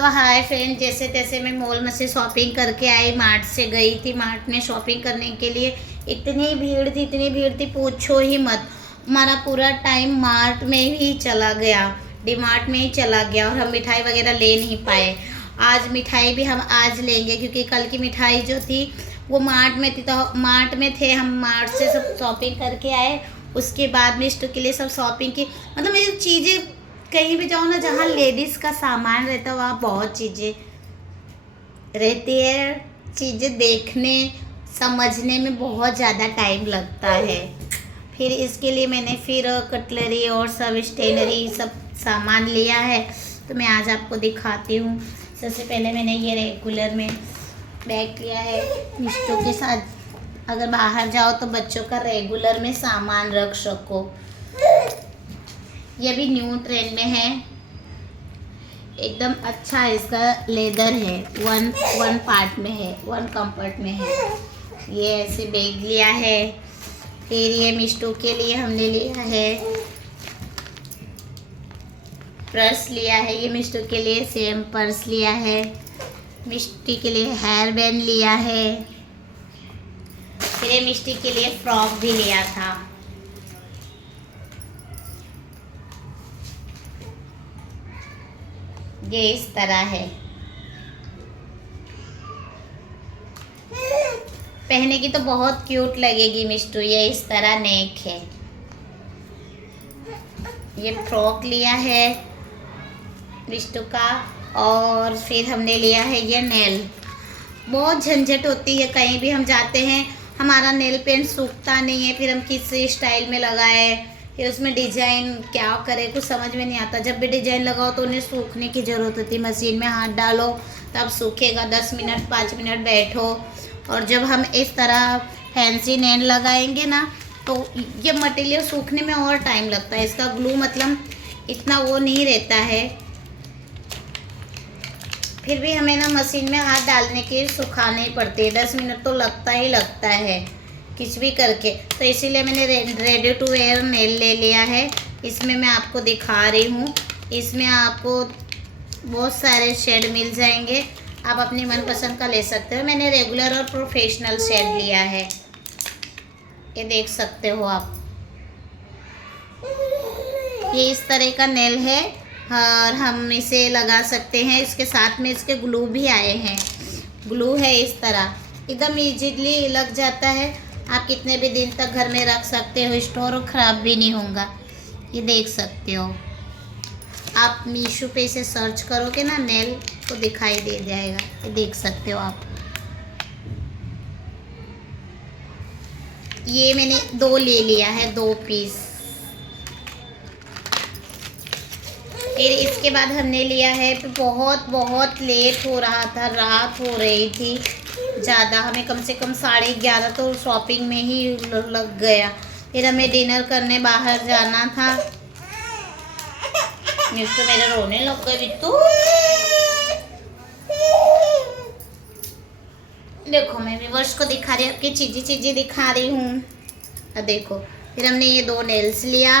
तो hi friend, जैसे तैसे मैं मॉल में से शॉपिंग करके आई। मार्ट से गई थी, मार्ट में शॉपिंग करने के लिए इतनी भीड़ थी पूछो ही मत। हमारा पूरा टाइम मार्ट में ही चला गया, डीमार्ट में ही चला गया और हम मिठाई वगैरह ले नहीं पाए। आज मिठाई भी हम आज लेंगे क्योंकि कल की मिठाई जो थी वो मार्ट में थी, तो मार्ट में थे हम। मार्ट से सब शॉपिंग करके आए, उसके बाद में स्टोर के लिए सब शॉपिंग की। मतलब मेरी चीज़ें कहीं भी जाओ ना, जहाँ लेडीज़ का सामान रहता है वहाँ बहुत चीज़ें रहती है। चीज़ें देखने समझने में बहुत ज़्यादा टाइम लगता है। फिर इसके लिए मैंने फिर कटलरी और सब स्टेनरी सब सामान लिया है, तो मैं आज आपको दिखाती हूँ। सबसे पहले मैंने ये रेगुलर में बैग लिया है मिष्टू के साथ। अगर बाहर जाओ तो बच्चों का रेगुलर में सामान रख सको। ये भी न्यू ट्रेंड में है, एकदम अच्छा इसका लेदर है। वन पार्ट में है, वन कंफर्ट में है। ये ऐसे बैग लिया है। फिर ये मिष्टू के लिए हमने लिया है पर्स लिया है। ये मिष्टू के लिए सेम पर्स लिया है। मिष्टी के लिए हेयर बैंड लिया है। फिर ये मिष्टी के लिए फ्रॉक भी लिया था। ये इस तरह है, पहने की तो बहुत क्यूट लगेगी मिष्टू। ये इस तरह नेक है। ये फ्रॉक लिया है मिष्टू का। और फिर हमने लिया है ये नेल। बहुत झंझट होती है, कहीं भी हम जाते हैं हमारा नेल पेंट सूखता नहीं है, फिर हम किस स्टाइल में लगाए, फिर उसमें डिजाइन क्या करे, कुछ समझ में नहीं आता। जब भी डिजाइन लगाओ तो उन्हें सूखने की ज़रूरत होती है। मशीन में हाथ डालो तब सूखेगा। 10 मिनट 5 मिनट बैठो। और जब हम इस तरह फैंसी नेल लगाएंगे ना, तो ये मटेरियल सूखने में और टाइम लगता है। इसका ग्लू मतलब इतना वो नहीं रहता है। फिर भी हमें ना मशीन में हाथ डालने के सुखाने ही पड़ते हैं। 10 मिनट तो लगता ही लगता है कुछ भी करके। तो इसीलिए मैंने रेडी टू वेयर नेल ले लिया है। इसमें मैं आपको दिखा रही हूँ। इसमें आपको बहुत सारे शेड मिल जाएंगे, आप अपनी मनपसंद का ले सकते हो। मैंने रेगुलर और प्रोफेशनल शेड लिया है, ये देख सकते हो आप। ये इस तरह का नेल है और हम इसे लगा सकते हैं। इसके साथ में इसके ग्लू भी आए हैं। ग्लू है इस तरह, एकदम इजीली लग जाता है। आप कितने भी दिन तक घर में रख सकते हो, स्टोर और ख़राब भी नहीं होगा। ये देख सकते हो आप। मीशो पे इसे सर्च करोगे ना, नेल तो दिखाई दे जाएगा। ये देख सकते हो आप। ये मैंने 2 ले लिया है, 2 पीस। फिर इसके बाद हमने लिया है, बहुत लेट हो रहा था, रात हो रही थी ज़्यादा। हमें कम से कम 11:30 तो शॉपिंग में ही लग गया। फिर हमें डिनर करने बाहर जाना था। मिस्टर मेरे रोने लग गए बिट्टू। देखो मैं व्यूअर्स को दिखा रही हूँ, आपकी चीज़ें दिखा रही हूँ। अब देखो, फिर हमने ये 2 नेल्स लिया,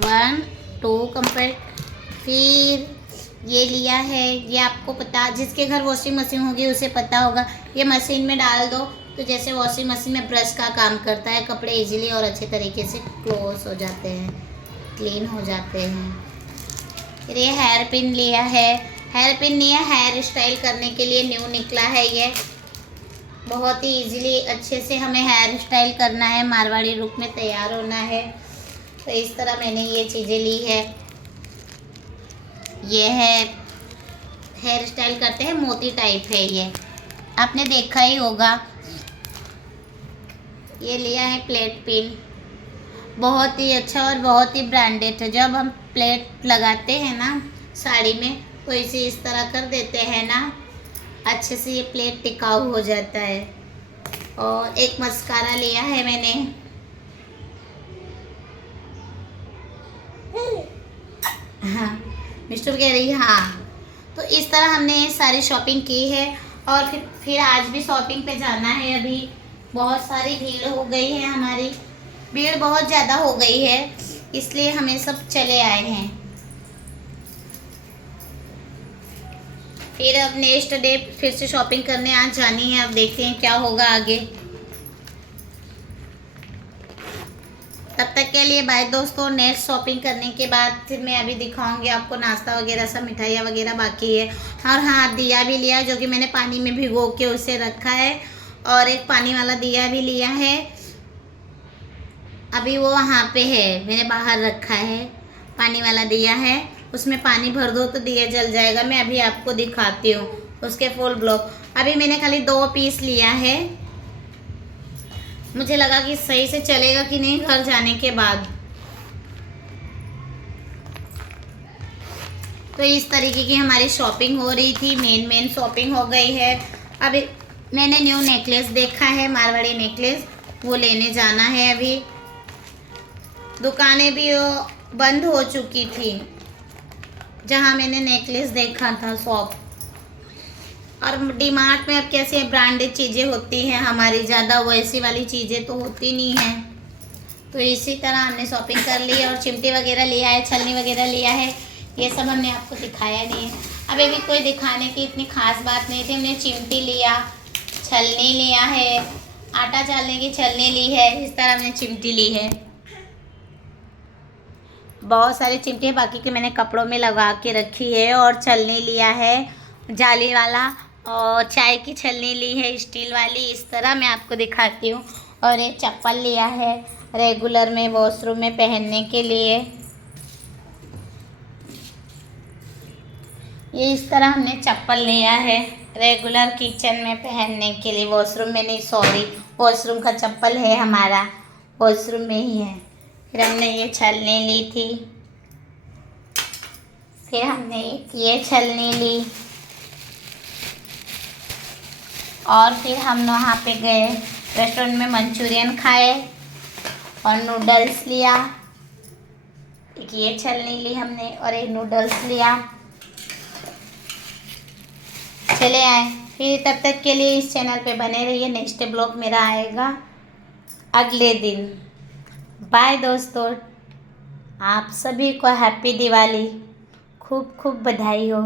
1 2 कंपेक्ट। फिर ये लिया है, ये आपको पता, जिसके घर वॉशिंग मशीन होगी उसे पता होगा। ये मशीन में डाल दो तो जैसे वॉशिंग मशीन में ब्रश का काम करता है, कपड़े इजीली और अच्छे तरीके से क्लोज हो जाते हैं, क्लीन हो जाते हैं। फिर ये हेयर पिन लिया है। हेयर पिन नहीं है, हेयर स्टाइल करने के लिए न्यू निकला है ये। बहुत ही इजीली अच्छे से हमें हेयर स्टाइल करना है, मारवाड़ी लुक में तैयार होना है, तो इस तरह मैंने ये चीज़ें ली है। ये है हेयर स्टाइल करते हैं, मोती टाइप है ये, आपने देखा ही होगा। ये लिया है प्लेट पिन, बहुत ही अच्छा और बहुत ही ब्रांडेड है। जब हम प्लेट लगाते हैं ना साड़ी में, तो इसे इस तरह कर देते हैं ना, अच्छे से ये प्लेट टिकाऊ हो जाता है। और एक मस्कारा लिया है मैंने। हाँ मिस्टर कह रही हाँ। तो इस तरह हमने सारी शॉपिंग की है। और फिर आज भी शॉपिंग पे जाना है। अभी बहुत सारी भीड़ हो गई है, हमारी भीड़ बहुत ज़्यादा हो गई है, इसलिए हमें सब चले आए हैं। फिर अब नेक्स्ट डे फिर से शॉपिंग करने आज जानी है। अब देखते हैं क्या होगा आगे। तब तक के लिए बाय दोस्तों। नेक्स्ट शॉपिंग करने के बाद फिर मैं अभी दिखाऊंगी आपको नाश्ता वगैरह सब, मिठाइयाँ वगैरह बाकी है। और हाँ, दिया भी लिया जो कि मैंने पानी में भिगो के उसे रखा है, और एक पानी वाला दिया भी लिया है। अभी वो वहाँ पे है, मैंने बाहर रखा है। पानी वाला दिया है, उसमें पानी भर दो तो दिया जल जाएगा। मैं अभी आपको दिखाती हूँ उसके फुल ब्लॉग। अभी मैंने खाली 2 पीस लिया है, मुझे लगा कि सही से चलेगा कि नहीं घर जाने के बाद। तो इस तरीके की हमारी शॉपिंग हो रही थी, मेन शॉपिंग हो गई है। अभी मैंने न्यू नेकलेस देखा है, मारवाड़ी नेकलेस, वो लेने जाना है। अभी दुकानें भी बंद हो चुकी थी जहाँ मैंने नेकलेस देखा था शॉप। और डीमार्ट में अब कैसे ब्रांडेड चीज़ें होती हैं हमारी, ज़्यादा वैसी वाली चीज़ें तो होती नहीं हैं। तो इसी तरह हमने शॉपिंग कर ली और चिमटी वगैरह लिया है, छलनी वगैरह लिया है। ये सब हमने आपको दिखाया नहीं है। अभी भी कोई दिखाने की इतनी ख़ास बात नहीं थी। हमने चिमटी लिया, छलनी लिया है, आटा चालने की छलनी ली है, इस तरह हमने चिमटी ली है। बहुत सारी चिमटी है, बाकी के मैंने कपड़ों में लगा के रखी है। और छलनी लिया है जाली वाला, और चाय की छलनी ली है स्टील वाली। इस तरह मैं आपको दिखाती हूँ। और ये चप्पल लिया है रेगुलर में वॉशरूम में पहनने के लिए। ये इस तरह हमने चप्पल लिया है रेगुलर किचन में पहनने के लिए, वॉशरूम में नहीं, सॉरी, वॉशरूम का चप्पल है हमारा, वॉशरूम में ही है। फिर हमने ये छलनी ली थी, फिर हमने ये छलनी ली, और फिर हम वहाँ पे गए रेस्टोरेंट में, मंचूरियन खाए और नूडल्स लिया। एक ये छलनी ली हमने और एक नूडल्स लिया, चले आए। फिर तब तक के लिए इस चैनल पे बने रहिए। नेक्स्ट ब्लॉग मेरा आएगा अगले दिन। बाय दोस्तों, आप सभी को हैप्पी दिवाली, खूब खूब बधाई हो।